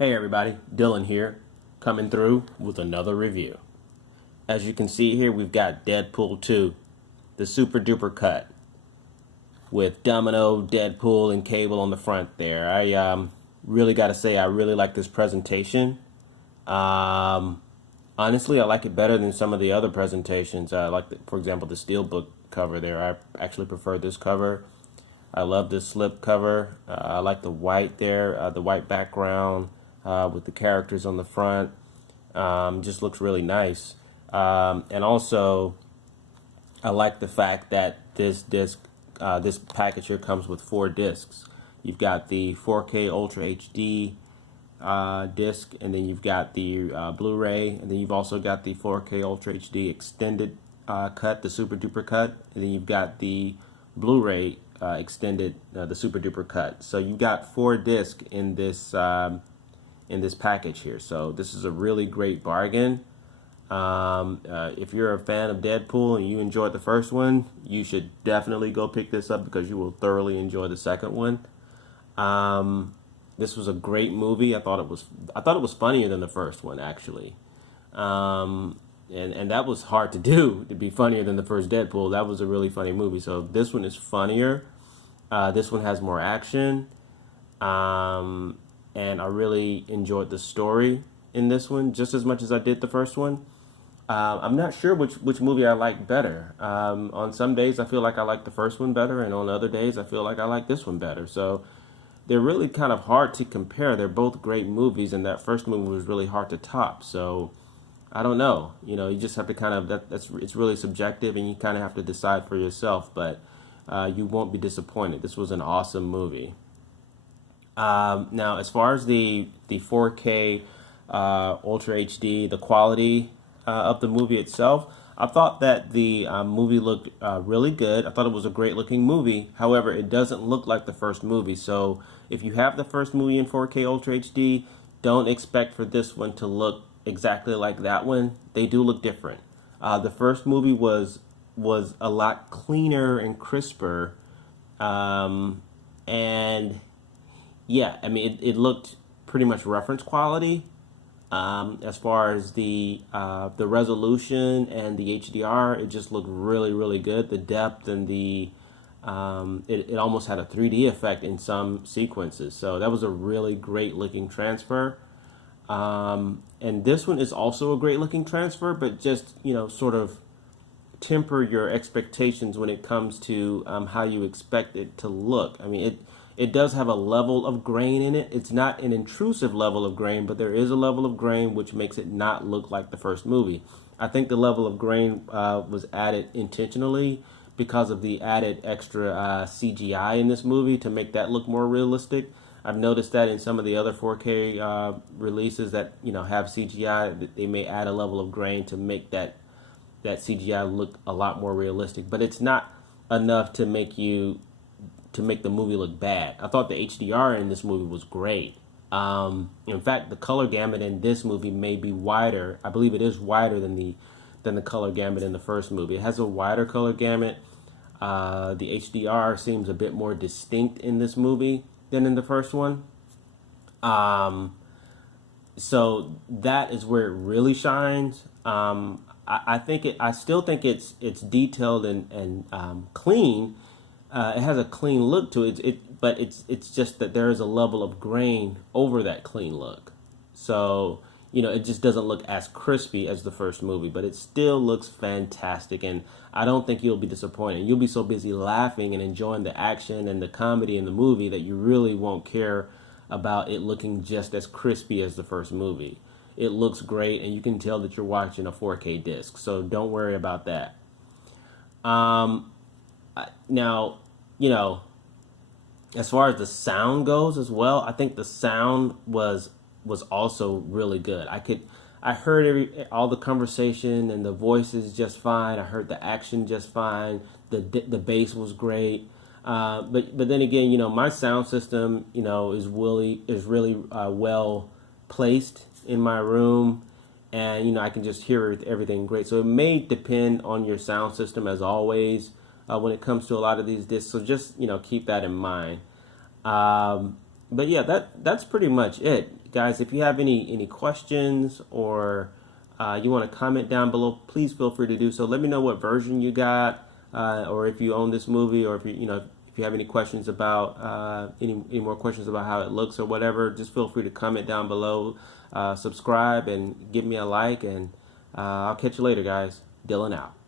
Hey everybody, Dylan here, coming through with another review. As you can see here, we've got Deadpool 2, the super duper cut, with Domino, Deadpool, and Cable on the front there. I really got to say, I really like this presentation. Honestly, I like it better than some of the other presentations. For example, the Steelbook cover there. I actually prefer this cover. I love this slip cover. I like the white there, the white background with the characters on the front. Just looks really nice. And also, I like the fact that this package here comes with 4 discs. You've got the 4K Ultra HD disc, and then you've got the Blu Ray, and then you've also got the 4K Ultra HD extended cut, the super duper cut, and then you've got the Blu Ray extended, the super duper cut. So you've got 4 discs in this package here. So this is a really great bargain. If you're a fan of Deadpool and you enjoyed the first one, you should definitely go pick this up because you will thoroughly enjoy the second one. This was a great movie. I thought it was funnier than the first one, actually. And that was hard to do, to be funnier than the first Deadpool. That was a really funny movie. So this one is funnier. This one has more action. And I really enjoyed the story in this one just as much as I did the first one. I'm not sure which movie I like better. On some days I feel like I like the first one better, and on other days I feel like I like this one better. So they're really kind of hard to compare. They're both great movies, and that first movie was really hard to top. So I don't know. You just have to kind of, it's really subjective, and you kind of have to decide for yourself, but you won't be disappointed. This was an awesome movie. Now, as far as the 4K Ultra HD, the quality of the movie itself, I thought that the movie looked really good. I thought it was a great looking movie. However, it doesn't look like the first movie. So if you have the first movie in 4K Ultra HD, don't expect for this one to look exactly like that one. They do look different. The first movie was a lot cleaner and crisper, and yeah, I mean it looked pretty much reference quality. As far as the resolution and the HDR, it just looked really, really good. The depth and it almost had a 3D effect in some sequences. So that was a really great looking transfer. And this one is also a great looking transfer, but just, sort of temper your expectations when it comes to how you expect it to look. I mean, it does have a level of grain in it. It's not an intrusive level of grain, but there is a level of grain which makes it not look like the first movie. I think the level of grain was added intentionally because of the added extra CGI in this movie to make that look more realistic. I've noticed that in some of the other 4K releases that have CGI, that they may add a level of grain to make that CGI look a lot more realistic. But it's not enough to make the movie look bad. I thought the HDR in this movie was great. In fact, the color gamut in this movie may be wider. I believe it is wider than the color gamut in the first movie. It has a wider color gamut. The HDR seems a bit more distinct in this movie than in the first one. So that is where it really shines. I still think it's detailed and clean. It has a clean look to it, but it's just that there is a level of grain over that clean look. So, it just doesn't look as crispy as the first movie, but it still looks fantastic, and I don't think you'll be disappointed. You'll be so busy laughing and enjoying the action and the comedy in the movie that you really won't care about it looking just as crispy as the first movie. It looks great, and you can tell that you're watching a 4K disc, so don't worry about that. Now, as far as the sound goes as well, I think the sound was also really good. I heard all the conversation and the voices just fine. I heard the action just fine. The bass was great. But then again, my sound system, is really well placed in my room, and I can just hear everything great. So it may depend on your sound system as always. When it comes to a lot of these discs, so just keep that in mind. But yeah, that's pretty much it. guys, if you have any questions or you want to comment down below, please feel free to do so. Let me know what version you got, or if you own this movie, or if if you have any questions about any more questions about how it looks or whatever. Just feel free to comment down below, subscribe, and give me a like. And I'll catch you later, guys. Dylan out.